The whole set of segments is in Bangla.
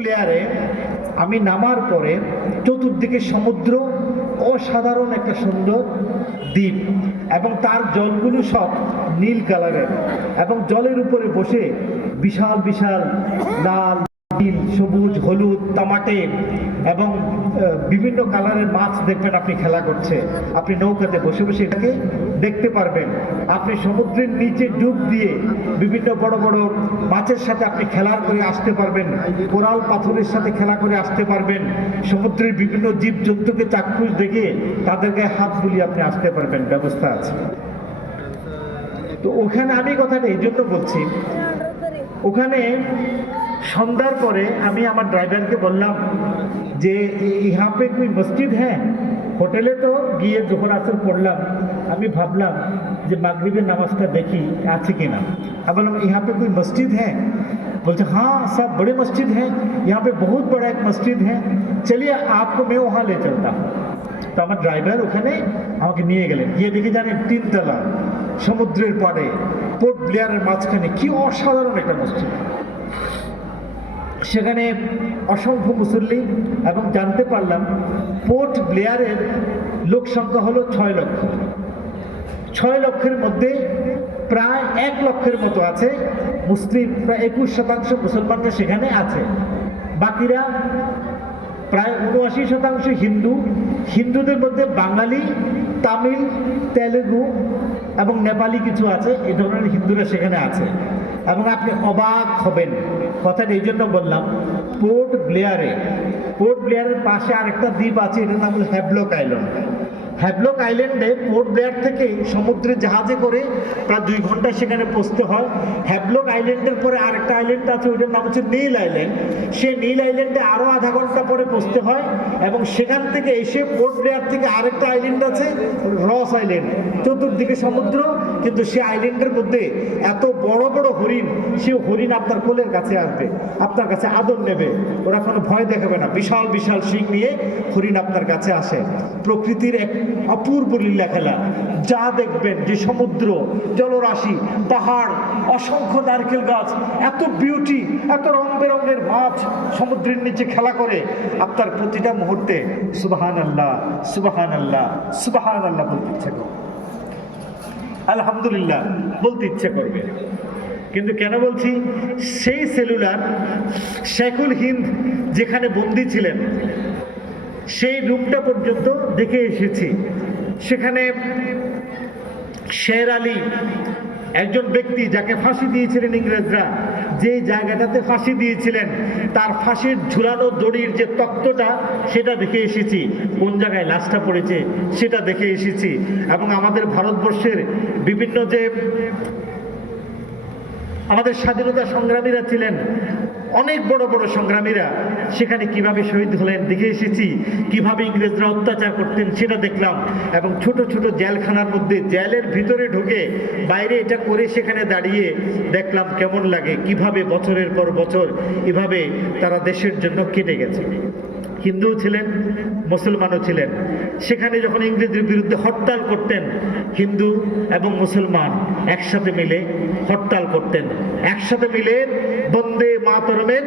প্লেয়ারে আমি নামার পরে চতুর্দিকে সমুদ্র, অসাধারণ একটা সুন্দর দ্বীপ, এবং তার জলগুলো সব নীল কালারের, এবং জলের উপরে বসে বিশাল বিশাল লাল, নীল, সবুজ, হলুদ, তামাটে এবং বিভিন্ন কালারের মাছ দেখবেন আপনি খেলা করছে। আপনি নৌকাতে বসে বসে এটাকে দেখতে পারবেন। আপনি সমুদ্রের নিচে ডুব দিয়ে বিভিন্ন বড় বড় মাছের সাথে আপনি খেলা করে আসতে পারবেন, কোরাল পাথরের সাথে খেলা করে আসতে পারবেন, সমুদ্রের বিভিন্ন জীবজন্তুকে চাক্ষুষ দেখে তাদের গায়ে হাত বুলিয়ে আপনি আসতে পারবেন, ব্যবস্থা আছে। তো ওখানে আমি কথাটা এই জন্য বলছি, ওখানে সন্ধ্যার পরে আমি আমার ড্রাইভারকে বললাম যে ইহা পে কোই মসজিদ হ্যাঁ। হোটেলে তো গিয়ে যখন আসর পড়লাম, আমি ভাবলাম যে মাগরিবের নামাজটা দেখি আছে কিনা। আমি বললাম ইহা পে কোই মসজিদ হ্যাঁ। बोलते हाँ सब बड़े मस्जिद हैं, यहाँ पे बहुत बड़ा एक मस्जिद है, चलिए आपको मैं वहाँ ले चलता हूँ। তো আমার ড্রাইভার ওখানে আমাকে নিয়ে গেলেন, গিয়ে দেখি জানেন 3 তলা সমুদ্রের পাড়ে পোর্ট ব্লেয়ারের মাঝখানে কি অসাধারণ একটা মসজিদ। সেখানে অসংখ্য মুসল্লি, এবং জানতে পারলাম পোর্ট ব্লেয়ারের লোক সংখ্যা হলো 6 লক্ষ। 6 লক্ষের মধ্যে প্রায় 1 লক্ষের মতো আছে মুসলিম, প্রায় 21% মুসলমানরা সেখানে আছে। বাকিরা প্রায় 79% হিন্দু। হিন্দুদের মধ্যে বাঙালি, তামিল, তেলেগু এবং নেপালি কিছু আছে, এই ধরনের হিন্দুরা সেখানে আছে। এবং আপনি অবাক হবেন, কথাটা এই জন্য বললাম, পোর্ট ব্লেয়ারের পাশে আরেকটা দ্বীপ আছে, এটার নাম হল হ্যাভলক আইল্যান্ড। হ্যাভলক আইল্যান্ডে পোর্ট ব্লেয়ার থেকে সমুদ্রে জাহাজে করে প্রায় 2 ঘন্টা সেখানে পৌঁছতে হয়। হ্যাভলক আইল্যান্ডের পরে আরেকটা আইল্যান্ড আছে, ওইটার নাম হচ্ছে নীল আইল্যান্ড। সেই নীল আইল্যান্ডে আরও আধা ঘন্টা পরে পৌঁছতে হয়, এবং সেখান থেকে এসে পোর্ট ব্লেয়ার থেকে আরেকটা আইল্যান্ড আছে রস আইল্যান্ড, চতুর্দিকে সমুদ্র, কিন্তু সে আইল্যান্ডের মধ্যে এত বড় বড় হরিণ, সে হরিণ আপনার কোলের কাছে আসবে, আপনার কাছে আদর নেবে, ওরা কোনো ভয় দেখাবে না, বিশাল বিশাল শিং নিয়ে হরিণ আপনার কাছে আসে। প্রকৃতির এক অপূর্ব লীলা খেলা, যা দেখবেন যে সমুদ্র, জলরাশি, পাহাড়, অসংখ্য নারকেল গাছ, এত বিউটি, এত রং বেরঙের মাছ সমুদ্রের নিচে খেলা করে, আপনার প্রতিটা মুহূর্তে সুবহানাল্লাহ সুবহানাল্লাহ সুবহানাল্লাহ বলতে ইচ্ছে করবে, আলহামদুলিল্লাহ বলতে ইচ্ছে করবে। কিন্তু কেন বলছি, সেই সেলুলার শেখুল হিন্দ যেখানে বন্দী ছিলেন, সেই রূপটা পর্যন্ত দেখে এসেছি। সেখানে শের আলী একজন ব্যক্তি, যাকে ফাঁসি দিয়েছিলেন ইংরেজরা, যে জায়গাটাতে ফাঁসি দিয়েছিলেন তার ফাঁসির ঝুলানো দড়ির যে তক্তটা, সেটা দেখে এসেছি। কোন জায়গায় লাশটা পড়েছে সেটা দেখে এসেছি। এবং আমাদের ভারতবর্ষের বিভিন্ন যে আমাদের স্বাধীনতা সংগ্রামীরা ছিলেন, অনেক বড় বড় সংগ্রামীরা সেখানে কিভাবে শহীদ হলেন দেখে এসেছি। কিভাবে ইংরেজরা অত্যাচার করতেন সেটা দেখলাম। এবং ছোট ছোট জেলখানার মধ্যে, জেলের ভিতরে ঢুকে বাইরে এটা করে সেখানে দাঁড়িয়ে দেখলাম কেমন লাগে, কিভাবে বছরের পর বছর এভাবে তারা দেশের জন্য কেটে গেছে। হিন্দু ছিলেন, মুসলমানও ছিলেন। সেখানে যখন ইংরেজের বিরুদ্ধে হরতাল করতেন, হিন্দু এবং মুসলমান একসাথে মিলে হরতাল করতেন, একসাথে মিলে বন্দে মাতরমের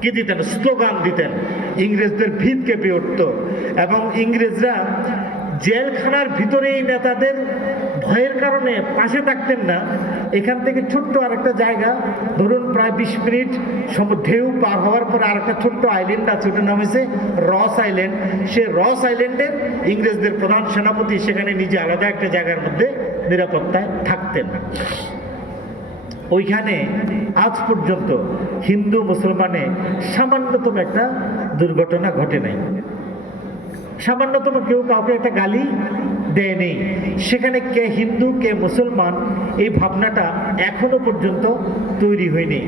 কি দিতেন, স্লোগান দিতেন। ইংরেজদের ভিত কেঁপে উঠত। এবং ইংরেজরা জেলখানার ভিতরে এই নেতাদের ভয়ের কারণে পাশে থাকতেন না। এখান থেকে ছোট্ট আরেকটা জায়গা, ধরুন প্রায় 20 মিনিট ঢেউ পার হওয়ার পরে আরেকটা ছোট্ট আইল্যান্ড আছে, ওটার নাম হয়েছে রস আইল্যান্ড। সে রস আইল্যান্ডের ইংরেজদের প্রধান সেনাপতি সেখানে নিজে আলাদা একটা জায়গার মধ্যে নিরাপত্তায় থাকতেন। ওইখানে আজ পর্যন্ত হিন্দু মুসলমানে সামান্যতম একটা দুর্ঘটনা ঘটে নাই, সামান্যতম কেউ কাউকে একটা গালি দেয় নেই। সেখানে কে হিন্দু কে মুসলমান এই ভাবনাটা এখনো পর্যন্ত তৈরি হয়নি।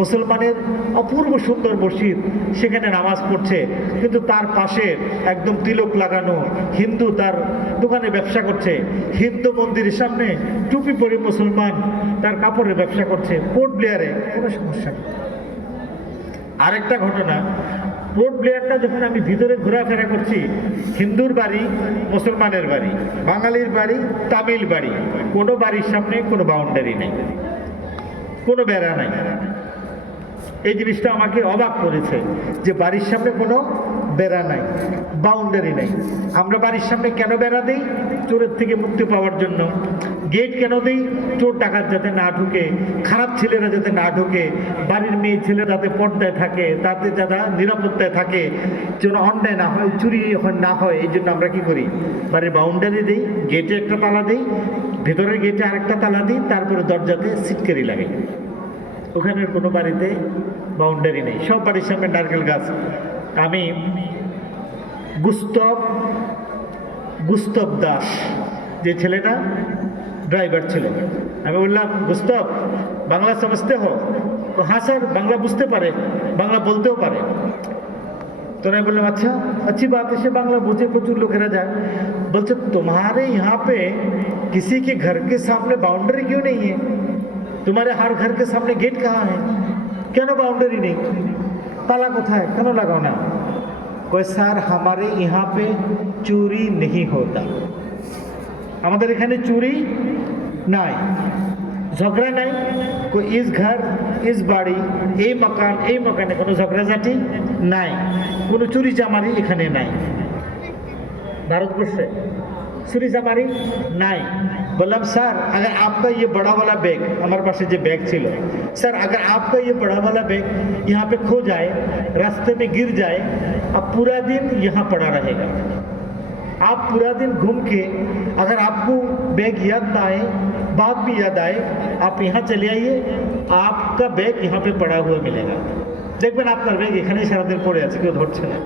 মুসলমানের অপূর্ব সুন্দর মসজিদ, সেখানে নামাজ পড়ছে, কিন্তু তার পাশে একদম তিলক লাগানো হিন্দু তার দোকানে ব্যবসা করছে। হিন্দু মন্দিরের সামনে টুপি পরে মুসলমান তার কাপড়ের ব্যবসা করছে। পোর্ট ব্লেয়ারে কোনো সমস্যা নেই। আরেকটা ঘটনা, পোর্ট ব্লেয়ারটা যখন আমি ভিতরে ঘোরাফেরা করছি, হিন্দুর বাড়ি, মুসলমানের বাড়ি, বাঙালির বাড়ি, তামিল বাড়ি, কোনো বাড়ির সামনে কোনো বাউন্ডারি নেই, কোনো বেড়া নাই। এই জিনিসটা আমাকে অবাক করেছে যে বাড়ির সামনে কোনো বেড়া নাই, বাউন্ডারি নাই। আমরা বাড়ির সামনে কেন বেড়া দিই? চোরের থেকে মুক্তি পাওয়ার জন্য। গেট কেন দিই? চোর ডাকাত যাতে না ঢুকে, খারাপ ছেলেরা যাতে না ঢুকে, বাড়ির মেয়ে ছেলে যাতে পর্দায় থাকে, তাতে যারা নিরাপত্তায় থাকে, যেন অন্যায় না হয়, চুরি না হয়। এই জন্য আমরা কি করি? বাড়ির বাউন্ডারি দিই, গেটে একটা তালা দিই, ভেতরের গেটে আরেকটা তালা দিই, তারপরে দরজাতে সিটকারি লাগাই। ওখানের কোনো বাড়িতে বাউন্ডারি নেই, সব বাড়ির সামনে নারকেল গাছ। আমি গুস্তব দাস, যে ছেলেটা ড্রাইভার ছিল, আমি বললাম, গুস্তব বাংলা समझते हो? তো হ্যাঁ স্যার, বাংলা বুঝতে পারে, বাংলা বলতেও পারে। তো আমি বললাম, अच्छा अच्छी बात है, সে বাংলা বুঝে, প্রচুর লোকেরা যায়। বলছে, तुम्हारे यहाँ पे किसी के घर के सामने बाउंड्री क्यों नहीं है? तुम्हारे हर घर के सामने गेट कहाँ है? কেন বাউন্ডারি নেই? তালা কোথায়? কেন লাগাও না? কই স্যার, हमारे यहाँ पे चोरी नहीं होता। আমাদের এখানে চুরি নাই, ঝগড়া নাই। कोई इस घर इस বাড়ি, এই মকান এই মকানে কোনো ঝগড়াঝাটি নাই, কোনো চুরি চামারি এখানে নাই। ভারতবর্ষে চুরি চামারি নাই। বললাম, স্যার अगर आपका ये बड़ा वाला बैग, हमारे पास जो बैग ছিল, सर अगर आपका ये बड़ा वाला बैग यहाँ पे खो जाए, रास्ते में गिर जाए, अब पूरा दिन यहाँ पड़ा रहेगा। आप पूरा दिन घूम के अगर आपको बैग याद ना आए, बात भी याद आए, आप यहाँ चले आइए, आपका बैग यहाँ पे पड़ा हुआ मिलेगा। देखবেন আপনার ব্যাগ এখানেই সারাদিন পড়ে আছে, কেউ ধরছে না।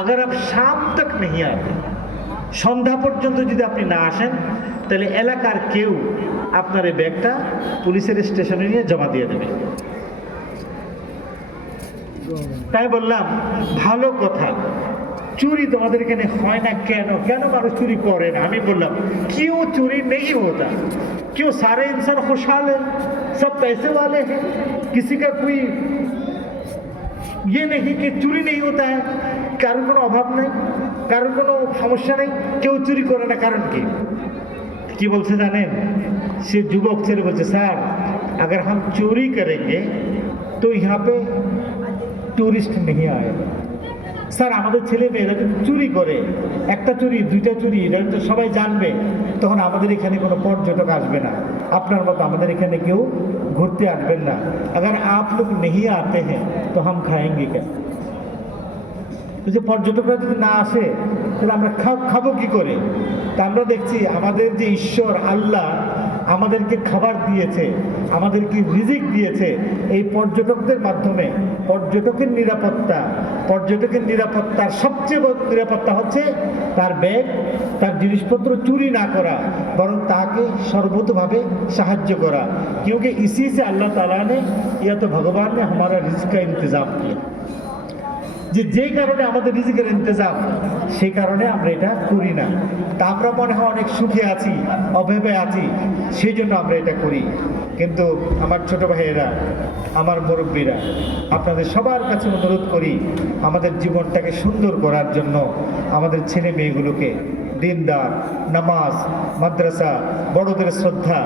अगर आप शाम तक नहीं आते, সন্ধ্যা পর্যন্ত যদি আপনি না আসেন, তাহলে এলাকার কেউ আপনার এই ব্যাগটা পুলিশের স্টেশনে নিয়ে জমা দিয়ে দেবে। তাই বললাম, ভালো কথা, চুরি তোমাদের এখানে হয় না কেন? কেন মানুষ চুরি করে না? আমি বললাম, क्यों चोरी नहीं होता? क्यों सारे इंसान खुशहाल है, सब पैसे वाले हैं, किसी का कोई ये नहीं कि चोरी नहीं होता है, কারোর কোনো অভাব নেই, কারোর কোনো সমস্যা নেই, কেউ চুরি করে না। কারণ কি বলছে জানেন? সে যুবক ছেলে বলছে, স্যার अगर हम चोरी करेंगे तो यहाँ पे टूरिस्ट नहीं आएगा। স্যার আমাদের ছেলে মেয়েরা যদি চুরি করে, একটা চুরি দুইটা চুরি, এটা তো সবাই জানবে, তখন আমাদের এখানে কোনো পর্যটক আসবে না, আপনার মতো আমাদের এখানে কেউ ঘুরতে আসবেন না। अगर आप लोग नहीं आते हैं तो हम खाएंगे क्या? যে পর্যটকরা যদি না আসে, তাহলে আমরা খাবো কি করে? তা আমরা দেখছি আমাদের যে ঈশ্বর আল্লাহ আমাদেরকে খাবার দিয়েছে, আমাদেরকে রিজিক দিয়েছে এই পর্যটকদের মাধ্যমে। পর্যটকের নিরাপত্তার সবচেয়ে বড় নিরাপত্তা হচ্ছে তার ব্যাগ, তার জিনিসপত্র চুরি না করা, বরং তাকে সর্বতভাবে সাহায্য করা। क्योंकि इसी से अल्लाह ताला ने, या तो भगवान ने हमारा रिज़्क का इंतज़ाम किया। যে কারণে আমাদের রিজিকের ইন্তজাম, সেই কারণে আমরা এটা করি না। তা আমরা মনে হয় অনেক সুখে আছি, অভাবে আছি, সেই জন্য আমরা এটা করি। কিন্তু আমার ছোট ভাইয়েরা, আমার মুরব্বীরা, আপনাদের সবার কাছে অনুরোধ করি, আমাদের জীবনটাকে সুন্দর করার জন্য আমাদের ছেলে মেয়েগুলোকে দিনদার, নামাজ, মাদ্রাসা, বড়দের শ্রদ্ধা,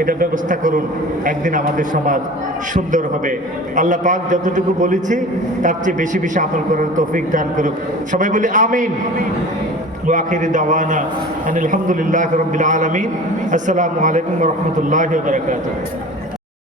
এটা ব্যবস্থা করুন। একদিন আমাদের সমাজ সুন্দর হবে। আল্লাহ পাক যতটুকু বলেছি তার চেয়ে বেশি বেশি আমল করার তৌফিক দান করুক। সবাই বলি আমিন। ওয়া আখিরি দাওয়ানা আনিল হামদুলিল্লাহি রাব্বিল আলামিন। আসসালামু আলাইকুম ওয়া রাহমাতুল্লাহি ওয়া বারাকাতুহু।